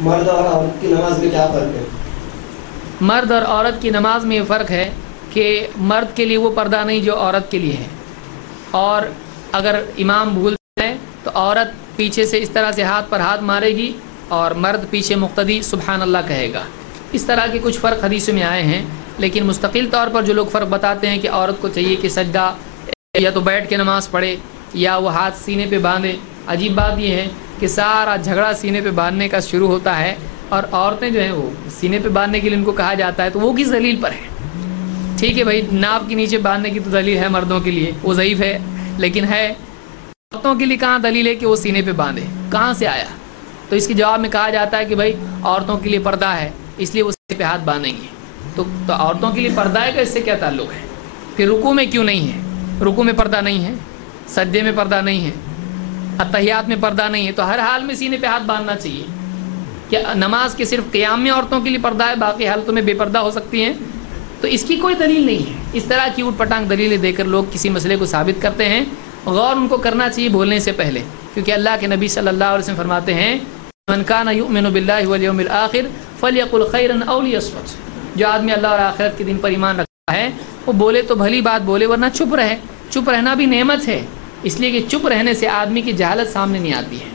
مرد اور عورت کی نماز میں کیا فرق ہے؟ مرد اور عورت کی نماز میں یہ فرق ہے کہ مرد کے لیے وہ پردہ نہیں جو عورت کے لیے ہے، اور اگر امام بھول جائے تو عورت پیچھے سے اس طرح سے ہاتھ پر ہاتھ مارے گی اور مرد پیچھے مقتدی سبحان اللہ کہے گا۔ اس طرح کے کچھ فرق حدیثوں میں آئے ہیں، لیکن مستقل طور پر جو لوگ فرق بتاتے ہیں کہ عورت کو چاہیے کہ سجدہ یا تو بیٹھ کے نماز پڑھے یا وہ ہاتھ سینے پہ باندھے۔ عجیب بات یہ ہے کہ سارا جھگڑا سینے پہ باندھنے کا شروع ہوتا ہے، اور عورتیں جو ہیں وہ سینے پہ باندھنے کے لیے ان کو کہا جاتا ہے تو وہ کس دلیل پر ہے؟ ٹھیک ہے بھائی، ناپ کے نیچے باندھنے کی تو دلیل ہے مردوں کے لیے، وہ ضعیف ہے، لیکن ہے عورتوں کے لیے کہاں دلیل ہے کہ وہ سینے پہ باندھے؟ کہاں سے آیا؟ تو اس کے جواب میں کہا جاتا ہے کہ بھائی عورتوں کے لیے پردہ ہے اس لیے وہ سینے پہ ہاتھ باندھیں گے۔ تو عورتوں کے لیے پردہ ہے کہ اس سے کیا تعلق ہے؟ پھر رکوع میں کیوں نہیں ہے؟ رکوع میں پردہ نہیں ہے، سجدے میں پردہ نہیں ہے، اتحیات میں پردہ نہیں ہے، تو ہر حال میں سینے پہ ہاتھ باندھنا چاہیے۔ کیا نماز کے صرف قیام میں عورتوں کے لیے پردہ ہے، باقی حالتوں میں بے پردہ ہو سکتی ہیں؟ تو اس کی کوئی دلیل نہیں ہے۔ اس طرح کی اوٹ پٹانگ دلیلیں دے کر لوگ کسی مسئلے کو ثابت کرتے ہیں، غور ان کو کرنا چاہیے بولنے سے پہلے، کیونکہ اللہ کے نبی صلی اللہ علیہ وسلم فرماتے ہیں من کان یؤمن باللہ والیوم الآخر فلیقل خیرا او لیصمت، جو آدمی اللہ اور آخرت کے دن پر ایمان رکھتا ہے وہ بولے تو بھلی بات بولے ورنہ چپ رہے۔ چپ رہنا بھی نعمت ہے، اس لیے کہ چپ رہنے سے آدمی کی جہالت سامنے نہیں آتی ہے۔